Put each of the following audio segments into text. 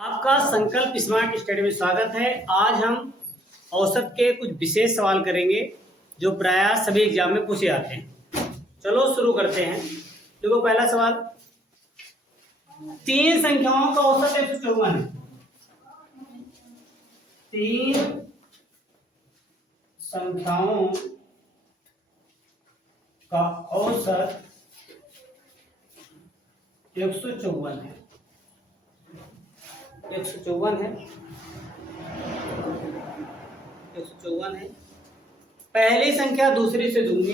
आपका संकल्प smart study में स्वागत है। आज हम औसत के कुछ विशेष सवाल करेंगे जो प्रायः सभी एग्जाम में पूछे जाते हैं। चलो शुरू करते हैं। देखो पहला सवाल, तीन संख्याओं का औसत 154 है। तीन संख्याओं का औसत 154 है। 154 है। 154 है। पहली संख्या दूसरी से दुगनी।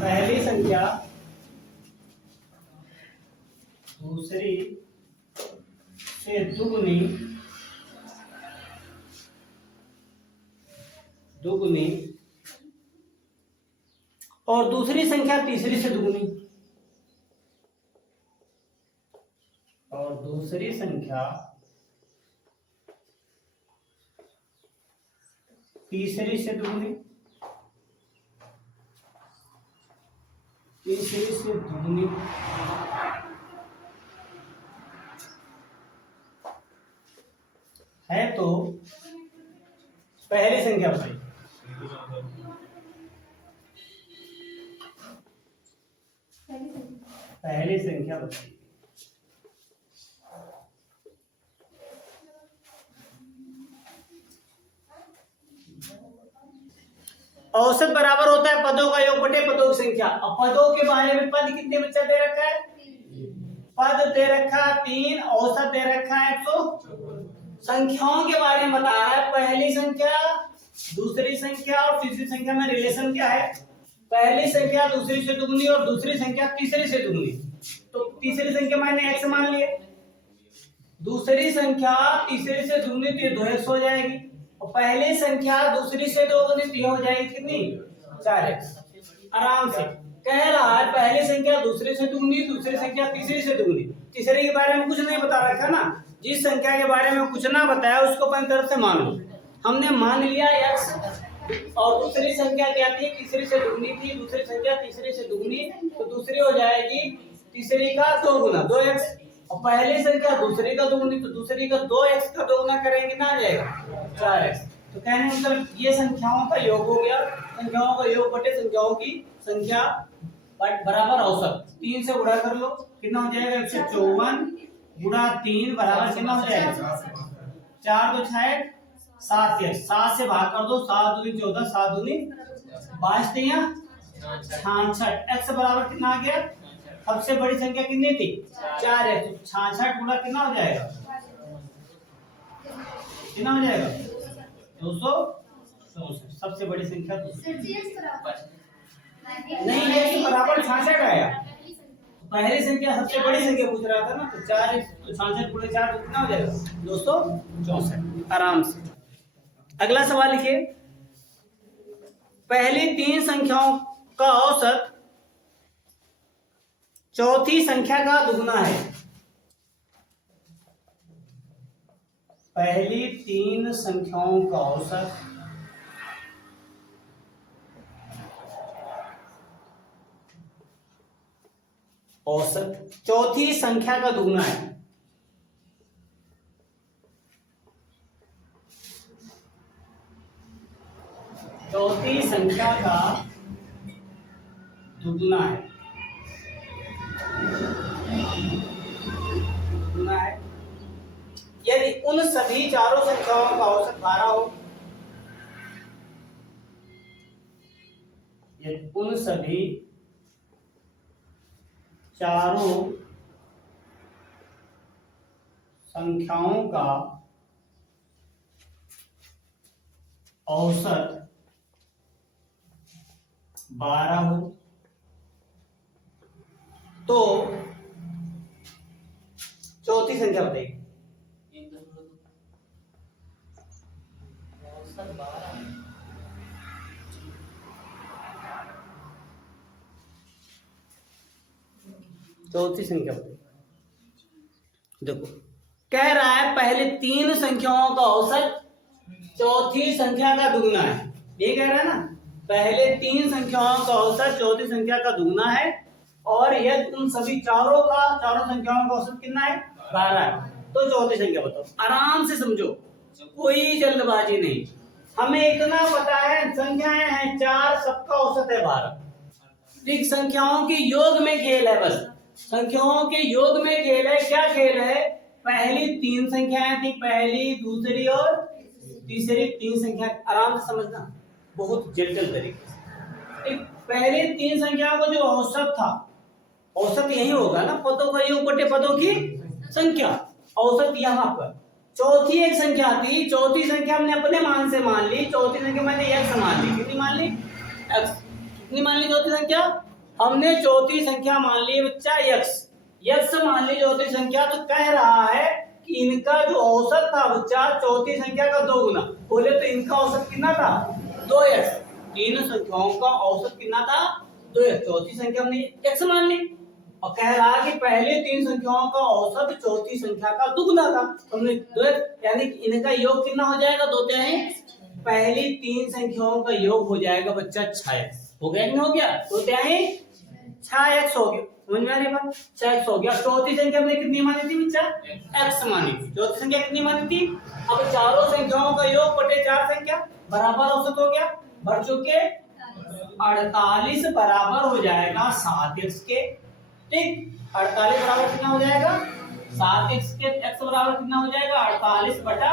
पहली संख्या दूसरी से दुगनी और दूसरी संख्या तीसरी से दुगनी। और दूसरी संख्या तीसरी से दुगनी। तीसरी से दुगनी है तो पहली संख्या बताइए। पहली संख्या बताइए। औसत बराबर होता है पदों का योग बटे पदों की संख्या। अब पदों के बारे में पद कितने बच्चा दे रखा है? पद दे रखा 3, औसत दे रखा है 100। संख्याओं के बारे में बता रहा है, पहली संख्या दूसरी संख्या और तीसरी संख्या में रिलेशन क्या है। पहली संख्या दूसरी से दुगनी और दूसरी संख्या तीसरी से दुगनी, तो तीसरी संख्या मैंने x मान लिया। दूसरी संख्या तीसरी से दुगनी तो ये 2x हो जाएगी और पहली संख्या दूसरी से दोगुनी हो जाएगी कितनी? 4x। आराम से कह रहा है पहली संख्या दूसरी से दुगनी, दूसरी संख्या तीसरी से दुगनी। तीसरे के बारे में कुछ नहीं बता रखा ना, जिस संख्या के बारे में कुछ ना बताया उसको अपनी तरफ से मान लो। हमने मान लिया x और दूसरी संख्या क्या थी? तीसरी से दुगनी थी। दूसरी संख्या तीसरी से दुगनी तो दूसरी हो जाएगी तीसरी का 2 गुना 2x और पहली संख्या दूसरी का दुगनी तो दूसरी का 2x का 2 गुना करेंगे ना आ जाएगा 4x। तो कहने मतलब ये संख्याओं का योग हो गया। संख्याओं का योग बटे संख्याओं की संख्या बराबर औसत। 3 से गुणा कर लो कितना हो जाएगा? 154 गुणा 3 बराबर कितना हो जाएगा? 4 2 6 7 7 से भाग कर दो। 7 दूनी 14, 7 दूनी 22 66। x बराबर कितना आ गया? सबसे बड़ी संख्या कितनी थी? 4 है तो 66 गुणा कितना हो जाएगा? कितना हो जाएगा? 264। सबसे बड़ी संख्या नहीं है बराबर 66 आया। पहली संख्या सबसे बड़ी संख्या पूछ रहा था ना, तो 4 66 गुणे 4 कितना हो जाएगा? 264। आराम से अगला सवाल लिखिए। पहली 3 संख्याओं का औसत चौथी संख्या का दुगना है। पहली 3 संख्याओं का औसत चौथी संख्या का दुगना है। चौथी संख्या का दुगना है। यदि उन सभी चारों संख्याओं का औसत 12 हो, यदि उन सभी चारों संख्याओं का औसत 12 हो तो चौथी संख्या बताइए। चौथी संख्या बताइए। देखो कह रहा है पहले 3 संख्याओं का औसत चौथी संख्या का दुगना है। ये कह रहा है ना, पहले 3 संख्याओं का औसत चौथी संख्या का दुगना है और यदि उन सभी चारों संख्याओं का औसत कितना है 12 है, तो चौथी संख्या बताओ। आराम से समझो, कोई जल्दबाजी नहीं। हमें इतना पता है संख्याएं हैं 4, सबका औसत है 12। ठीक, संख्याओं के योग में खेल है, बस संख्याओं के योग में खेल है। क्या खेल है? पहली 3 संख्याएं थी, पहली, दूसरी और तीसरी 3 संख्याएं। आराम से समझना, बहुत जटिल तरीके से। पहले 3 संख्याओं का जो औसत था, औसत यही होगा ना, पदों का योग बटे पदों की संख्या, औसत यहाँ पर। चौथी एक संख्या थी, चौथी संख्या हमने अपने मान से मान ली, चौथी संख्या मैंने x मान ली। कितनी मान ली? x। कितनी मान ली चौथी संख्या? हमने चौथी संख्या मान ली बच्चा x मान ली चौथी संख्या। तो कह रहा है कि इनका जो औसत था बच्चा चौथी संख्या का 2 गुना। बोले तो इनका औसत कितना था? 2x। तीनों संख्याओं का औसत कितना था? 2x। चौथी संख्या हमने x मान ली और कह रहा कि पहले 3 संख्याओं का औसत चौथी संख्या का दुगुना था। हमने 2x, यानी इनका योग कितना हो जाएगा? 2/3। पहली 3 संख्याओं का योग हो जाएगा बच्चा 6x। हो गया? नहीं हो गया? 2/3 6x हो गया। समझ में आ रही बात? 6x हो गया। चौथी संख्या हमने कितनी मानी थी बच्चा? x मानी थी। चौथी संख्या कितनी मानी थी? अब चारों संख्याओं का योग बटे 4 संख्या बराबर औसत हो गया। बढ़ चुके 48 बराबर हो जाएगा 7x के। ठीक, 48 बराबर कितना हो जाएगा? 7x के। x बराबर कितना हो जाएगा? 48 बटा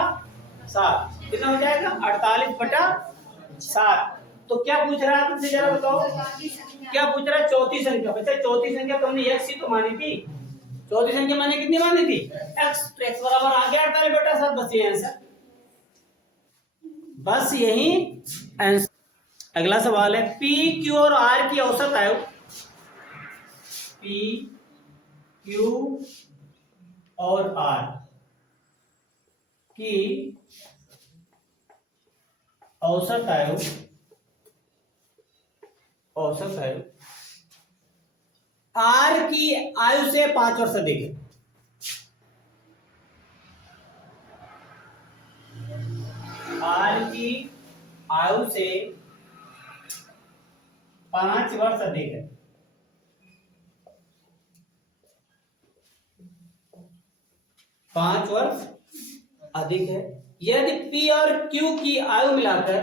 7। कितना हो जाएगा? 48 बटा 7। तो क्या पूछ रहा है तुमसे, जरा बताओ क्या पूछ रहा है? चौथी संख्या। बच्चा चौथी संख्या तुमने x ही तो मानी थी। चौथी संख्या मैंने कितनी मानी थी? x। तो x बराबर आ गया 48 बटा 7। बस ये आंसर, बस यही आंसर। अगला सवाल है, P, Q और R की औसत आयु। P, Q और R की औसत आयु, R की आयु से 5 वर्ष अधिक है। R की आयु से 5 वर्ष अधिक है। 5 वर्ष अधिक है। यदि P और Q की आयु मिलाकर,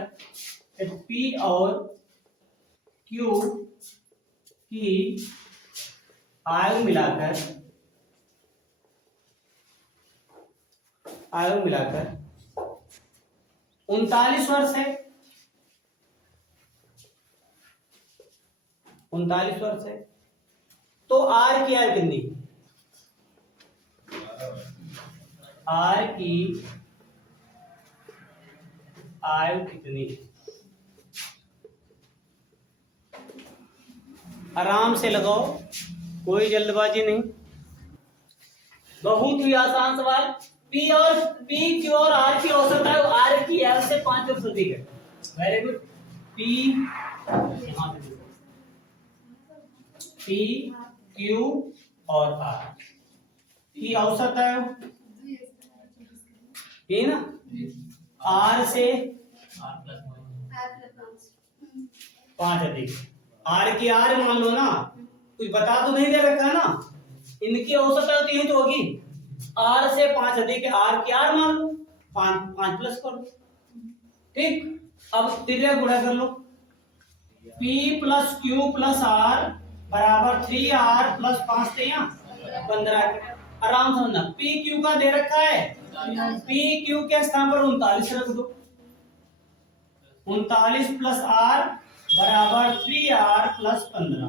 P और Q की आयु मिलाकर 39 वर्ष है, 39 वर्ष है, तो R की आयु कितनी? R की आयु कितनी? आराम से लगाओ, कोई जल्दबाजी नहीं, बहुत ही आसान सवाल। P, Q और R की औसत आयु R की आयु से 5 वर्ष अधिक है। Very good. P, Q और R की औसत आयु ये ना, R से 5 अधिक। R की R मान लो ना, कुछ बता तो नहीं दे रखा ना, इनकी औसत आयु तीन तो होगी। R से 5 अधिक है, R की R मान लो, 5 प्लस कर लो। ठीक, अब तिर्या गुणा कर लो। P plus Q plus R बराबर 3R प्लस 5 थे यहाँ 15। आराम समझना, P Q का दे रखा है, P Q के स्थान पर 39 रख दो। 39 प्लस R बराबर 3R प्लस 15।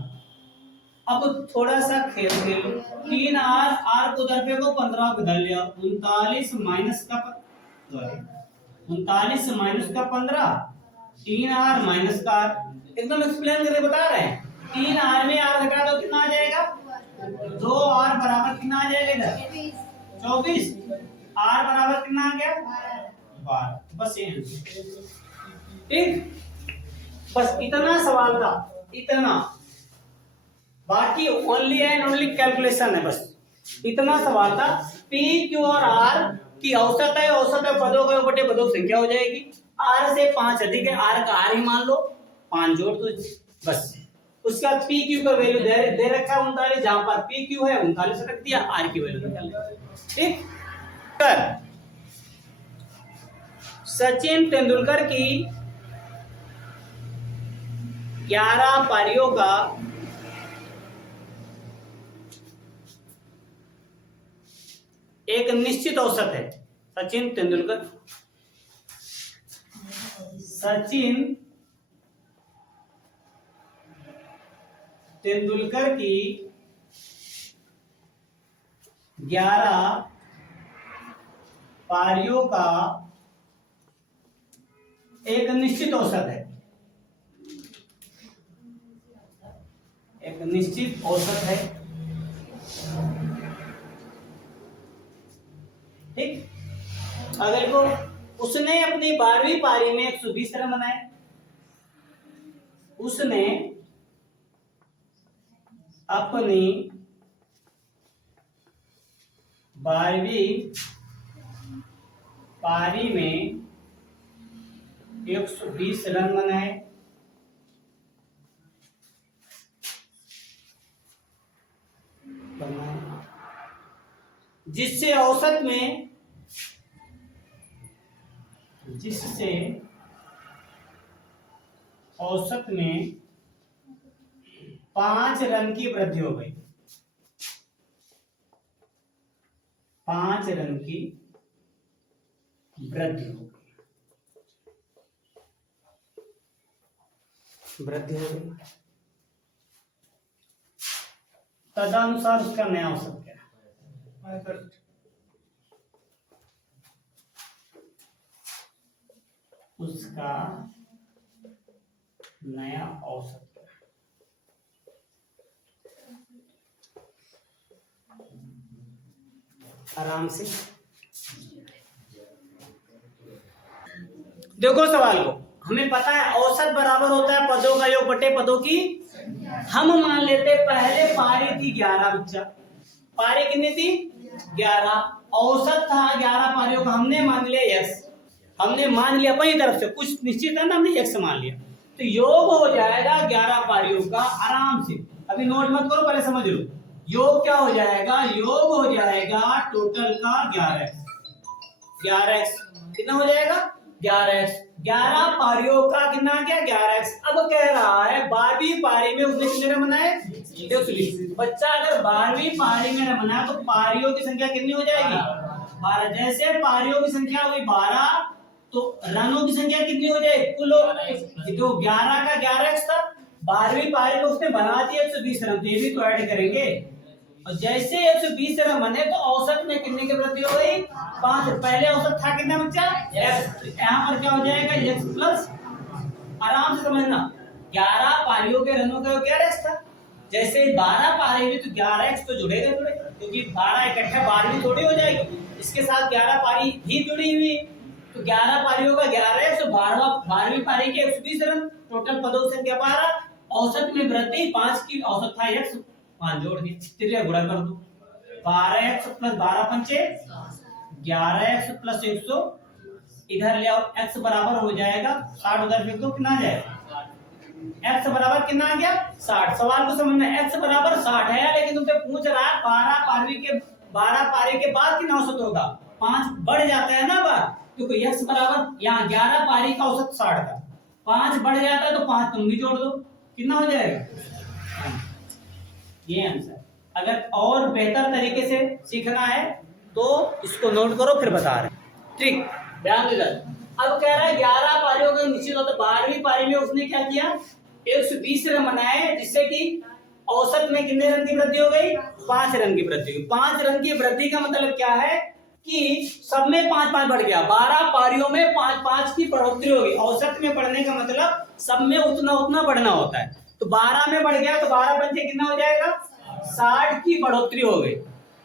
अब थोड़ा सा खेल खेलो, 3R, R को उधर फेंको, 15 को इधर ले आओ। 39 माइनस का 15, 3R माइनस का R। एकदम एक्सप्लेन करके बता रहे हैं। 3R में R घटा दो, कितना आ जाएगा? 2R बराबर कितना आ जाएगा इधर? 24। R बराबर कितना आ गया? 12। बस ये, ठीक, बस इतना सवाल था, इतना। बाकी ओनली एंड ओनली कैलकुलेशन है, बस इतना सवाल था। P, Q और R की औसत है, पदों का बटे पदों की संख्या हो जाएगी। R से 5 अधिक है, R का R ही मान लो, 5 जोड़ दो, बस उसका पी क्यू का वैल्यू दे रखा है 39, जहां पर पी क्यू है 39 रख दिया, आर की वैल्यू निकाल ली। ठीक। सचिन तेंदुलकर की 11 पारियों का एक निश्चित औसत है। सचिन तेंदुलकर की 11 पारियों का एक निश्चित औसत है। एक निश्चित औसत है। ठीक। अगर को उसने अपनी 12वीं पारी में 120 रन बनाए, उसने अपनी 12वीं पारी में 120 रन बनाए, जिससे औसत में 5 रन की वृद्धि हो गई। 5 रन की वृद्धि हो गई। तदनुसार उसका नया औसत क्या है? उसका नया औसत आराम से देखो सवाल को। हमें पता है औसत बराबर होता है पदों का योग बटे पदों की। हम मान लेते पहले पारी थी 11 बच्चा, पारी कितनी थी 11, औसत था 11 पारियों का, हमने मान लिया x, हमने मान लिया अपनी तरफ से कुछ निश्चित है ना, हमने x मान लिया, तो योग हो जाएगा 11 पारियों का आराम से। अभी नोट मत करो, पहले समझ लो। योग क्या हो जाएगा? योग हो जाएगा टोटल का 11x। कितना हो जाएगा? 11x। 11 पारियों का कितना आ गया? 11x। अब कह रहा है 12वीं पारी में उसने कितने रन बनाए? 120। बच्चा अगर 12वीं पारी में रन बनाया तो पारियों की संख्या कितनी हो जाएगी? 12। जैसे पारियों की संख्या हुई 12 तो रनों की संख्या कितनी हो जाएगी? कुल जो 11 का 11x था, 12वीं पारी में उसने बना दिया 120 रन, ये भी तो ऐड करेंगे। और जैसे 120 रन बने तो औसत में कितने की वृद्धि हो गई? 5। पहले औसत था कितना बच्चा? x। यहाँ पर क्या हो जाएगा? x प्लस, आराम से समझना, 11 पारियों के रनों का 11x था। जैसे 12 पारी में तो 11x तो जुड़ेगा, क्योंकि 12 इकट्ठा 12वीं थोड़ी हो जाएगी, इसके साथ 11 पारी भी जुड़ी हुई, तो 11 पारियों का 11x, तो 12वीं पारी के 120 रन, टोटल पदों की संख्या 12, औसत में वृद्धि 5 की, औसत था x, 5 जोड़ दी, त्रिज्या गुणा कर दो, 12x प्लस 12 पंचे 11x प्लस 100, इधर ले आओ, x बराबर हो जाएगा 60, उधर फेंक दो, कितना आ जाएगा? x बराबर कितना आ गया? 60। सवाल को समझना, x बराबर 60 है, लेकिन तुमसे पूछ रहा है 12 पारी के बाद कितना औसत होगा? 5 बढ़ जाता है ना बात, क्योंकि x बराबर यहाँ 11 पारी का औसत 60 था, 5 बढ़ जाता है तो 5 तुम भी जोड़ दो, कितना हो जाएगा? ये आंसर। अगर और बेहतर तरीके से सीखना है तो इसको नोट करो, फिर बता रहे ट्रिक, ध्यान दे। अब कह रहा है 11 पारियों का निश्चित होता है, 12वीं पारी में उसने क्या किया? 120 रन बनाए, जिससे कि औसत में कितने रन की वृद्धि हो गई? 5 रन की वृद्धि हुई। 5 रन की वृद्धि का मतलब क्या है कि सब में 5-5 बढ़ गया, 12 पारियों में 5-5 की बढ़ोतरी होगी। औसत में बढ़ने का मतलब सब में उतना बढ़ना होता है, तो 12 में बढ़ गया तो 12 पंचे कितना हो जाएगा? 60 की बढ़ोतरी हो गई।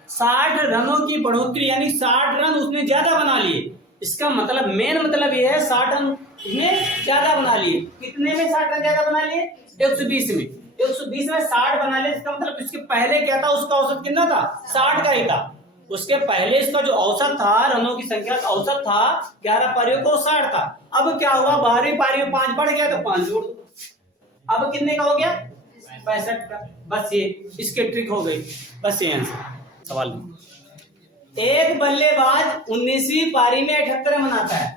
60 रनों की बढ़ोतरी, यानी 60 रन उसने ज्यादा बना लिए। इसका मतलब मेन मतलब यह है 60 रन उसने ज्यादा बना लिए। कितने में 60 रन ज्यादा बना लिए? 120 में। 120 में 60 बना लिए, इसका मतलब इसके पहले क्या था? उसका औसत कितना था? 60 का ही था। उसके पहले इसका जो औसत था, रनों की संख्या का औसत था 11 पारियों को 60 था। अब क्या हुआ? 12वीं पारी में 5 बढ़ गया तो 5 जोड़ दो, अब कितने का हो गया? 65 का। बस ये इसके ट्रिक हो गई, बस ये आंसर सवाल। एक बल्लेबाज 19वीं पारी में 78 रन बनाता है।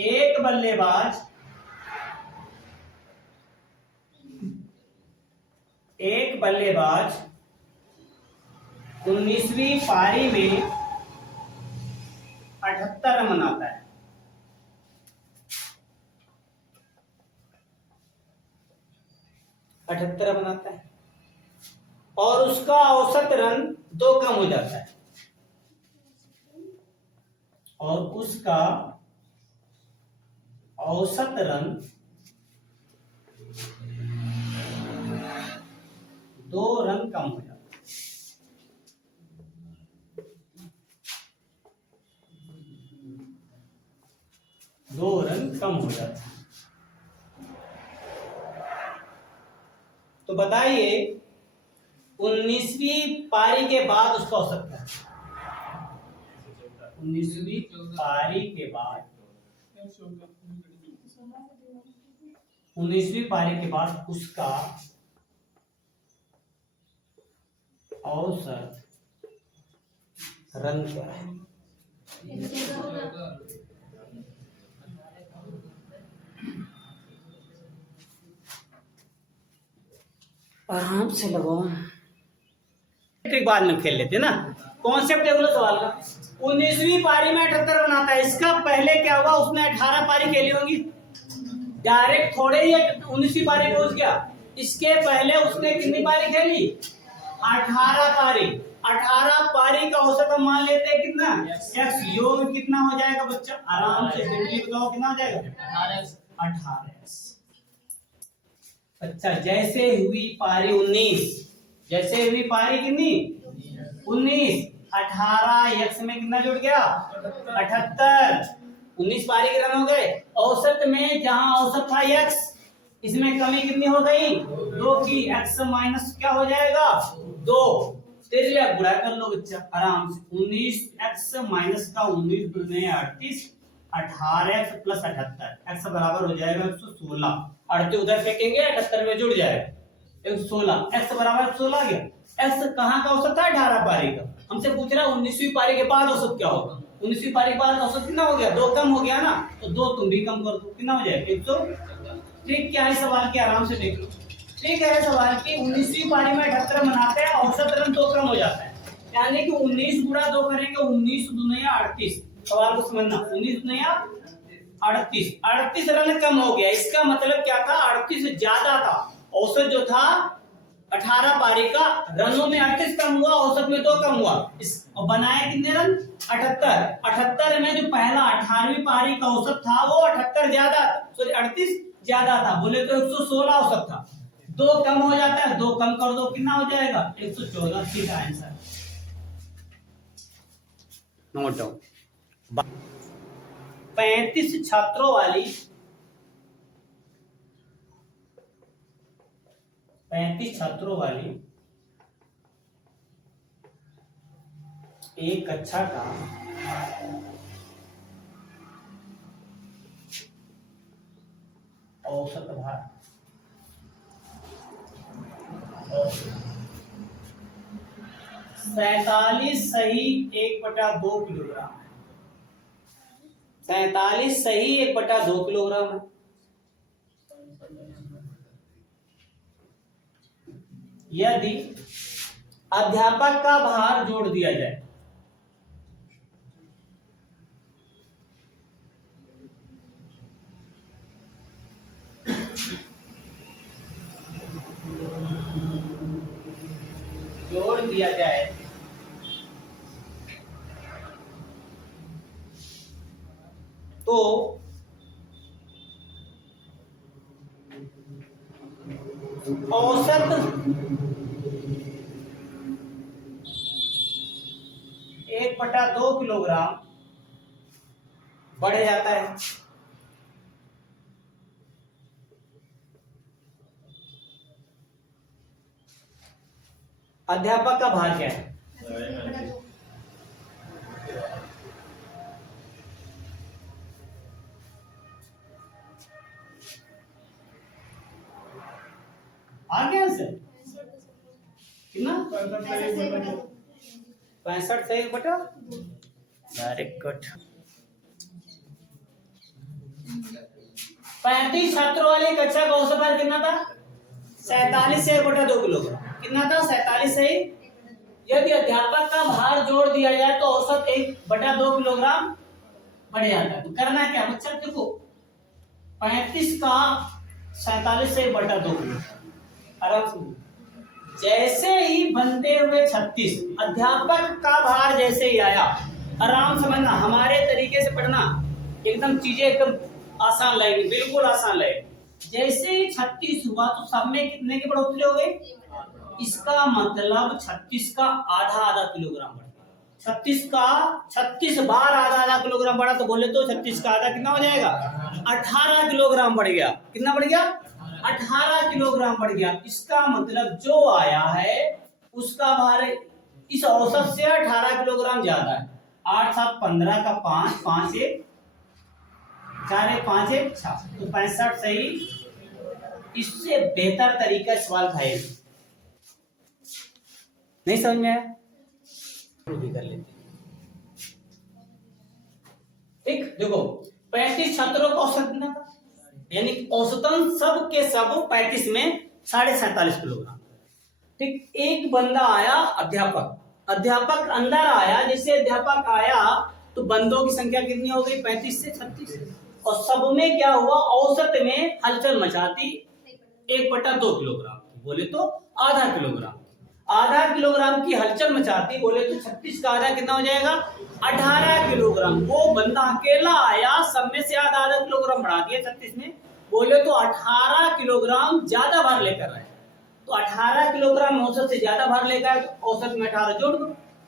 एक बल्लेबाज 19वीं पारी में 78 रन बनाता है। 78 रन बनाता है और उसका औसत रन 2 कम हो जाता है, और उसका औसत रन 2 रन कम हो जाता है। दो रन कम हो जाता है। तो बताइए 19वीं पारी के बाद उसका औसत क्या है? 19वीं पारी के बाद 19वीं पारी के बाद उसका औसत रन क्या है? आराम से लगाओ, एक बाद में खेल लेते ना। कॉन्सेप्ट है सवाल का। 19वीं पारी में 78 बनाता है, इसका पहले क्या हुआ, उसने 18 पारी खेली होगी। डायरेक्ट थोड़े ही 19वीं पारी पहुंच गया, इसके पहले उसने कितनी पारी खेली? 18 पारी। 18 पारी का औसत हम मान लेते हैं कितना? x योग कितना हो जाएगा बच्चा? आराम से बताओ कितना हो जाएगा? 18x। अच्छा, जैसे हुई पारी 19, जैसे हुई पारी कितनी? 19, 18x में कितना जुड़ गया? 78। 19 पारी के रन हो गए। औसत में जहां औसत था x, इसमें कमी कितनी हो गई? 2 की। x माइनस क्या हो जाएगा? 2। तेरे गुणा कर लो बच्चा आराम से। 19x माइनस का 19 दूनी 38, 18x प्लस 78, x बराबर हो जाएगा 116। 38 उधर फेंकेंगे, 78 में जुड़ जाएगा 116। x बराबर 116 गया। x कहाँ का औसत था? 18 पारी का। हमसे पूछ रहा है 19वीं पारी के बाद औसत क्या होगा। 19वीं पारी के बाद औसत कितना हो गया? 2 कम हो गया ना, तो 2 तुम भी कम कर दो, कितना हो जाएगा? 100। ठीक, क्या है सवाल की आराम से देख लो। ठीक है सवाल की 19वीं पारी में 78 बनाते हैं, औसत रन 2 कम हो जाता है, यानी कि 19 गुणा 2 करेंगे, 19 दूनी 38। सवाल को समझना, 19 दूनी 38, 38 रन कम हो गया। इसका मतलब क्या था? 38 ज्यादा था। औसत जो था 18 पारी का, रनों में 38 कम हुआ, औसत में 2 कम हुआ। इस बनाए कितने रन? 78। 78 में जो पहला 18वीं पारी का औसत था वो 78 ज्यादा, सॉरी 38 ज्यादा था, बोले तो 116 औसत था। 2 कम हो जाता है, 2 कम कर दो, कितना हो जाएगा? 114। ठीक है आंसर। Note down. 35 छात्रों वाली 35 छात्रों वाली एक कक्षा का औसत भार 47 सही 1/2 किलोग्राम है। 47 सही 1/2 किलोग्राम है। यदि अध्यापक का भार जोड़ दिया जाए, जोड़ दिया जाए तो औसत 1/2 किलोग्राम बढ़ जाता है। अध्यापक का भार क्या है? आ गया कितना 65 से 1 बटा वेरी गुड। 35 छात्रों वाली कक्षा का औसत भार कितना था? 47 से 1 बटा 2 किलोग्राम। कितना था? 47 से। यदि अध्यापक का भार जोड़ दिया जाए तो औसत 1 बटा 2 किलोग्राम बढ़ जाता है। तो करना क्या बच्चा, देखो 35 का 47 से 1 बटा 2 किलोग्राम आराम से। जैसे ही बनते हुए 36 अध्यापक का भार जैसे ही आया, आराम समझना, हमारे तरीके से पढ़ना, एकदम चीजें एकदम आसान लगेगी, बिल्कुल आसान लगेगी। जैसे ही 36 हुआ तो सब में कितने की बढ़ोतरी हो गई? इसका मतलब 36 का आधा किलोग्राम बढ़ गया। 36 बार आधा किलोग्राम बढ़ा तो बोले तो 36 का आधा कितना हो जाएगा? 18 किलोग्राम बढ़ गया। कितना बढ़ गया? 18 किलोग्राम बढ़ गया। इसका मतलब जो आया है उसका भार इस औसत से 18 किलोग्राम ज्यादा है। 8 7 15 का 5 5 1 4 1 5 1 6 तो 65 सही। इससे बेहतर तरीका सवाल है नहीं समझ में आया? कर लेते ठीक। देखो 35 छात्रों का औसत कितना था, यानी औसतन सब के सब 35 में 47.5 किलोग्राम। ठीक। एक बंदा आया अध्यापक अंदर आया। जैसे अध्यापक आया तो बंदों की संख्या कितनी हो गई? 35 से 36। और सब में क्या हुआ? औसत में हलचल मचाती 1 बटा 2 किलोग्राम की, बोले तो आधा किलोग्राम। आधा किलोग्राम की हलचल मचाती, बोले तो 36 का आधा कितना हो जाएगा? 18 किलोग्राम। वो बंदा अकेला आया, सब में से आधा किलोग्राम बढ़ा दिया 36 में, बोले तो 18 किलोग्राम ज्यादा भार लेकर आए। तो 18 किलोग्राम औसत से ज्यादा भार लेकर आए तो औसत में 18 जोड़ दो,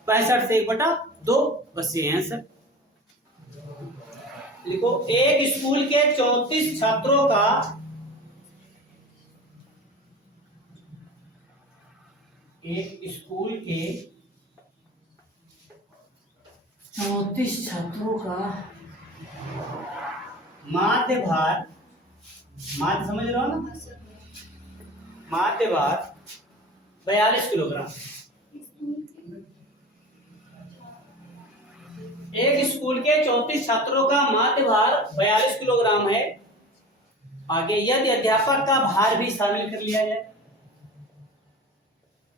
65 से 1 बटा 2। बस ये आंसर लिखो। एक स्कूल के 34 छात्रों का माध्य भार, माध्य समझ रहे हो ना, माध्य भार 42 किलोग्राम। एक स्कूल के 34 छात्रों का माध्य भार 42 किलोग्राम है। आगे यदि अध्यापक का भार भी शामिल कर लिया जाए,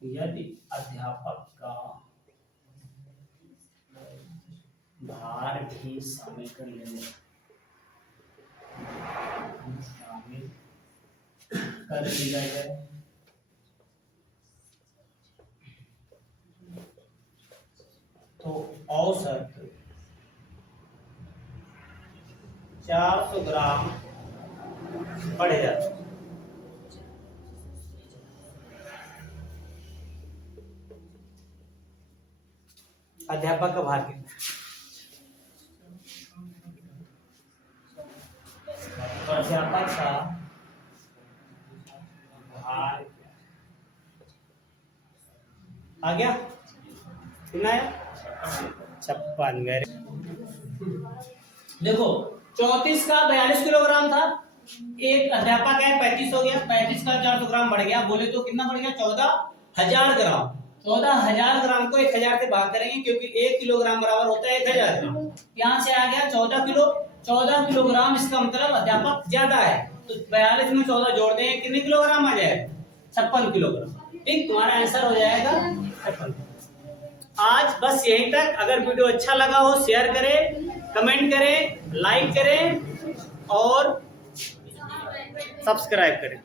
यदि अध्यापक का भार भी शामिल कर लिया जाए, शामिल कर लिया जाए तो औसत 400 ग्राम बढ़ जाता है। अध्यापक का भार कितना? अध्यापक का भार आ गया? कितना है? 56। देखो 34 का 42 किलोग्राम था, एक अध्यापक है 35 हो गया, 35 का 400 ग्राम बढ़ गया, बोले तो कितना बढ़ गया? 14,000 ग्राम। 14,000 ग्राम को 1000 से भाग करेंगे क्योंकि 1 किलोग्राम बराबर होता है 1000 ग्राम। यहाँ से आ गया 14 किलो। 14 किलोग्राम, इसका मतलब अध्यापक ज्यादा है तो 42 में 14 जोड़ देंगे, कितने किलोग्राम आ जाएगा? 56 किलोग्राम। ठीक, तुम्हारा आंसर हो जाएगा 56। आज बस यहीं तक। अगर वीडियो अच्छा लगा हो शेयर करें, कमेंट करें, लाइक करें और सब्सक्राइब करें।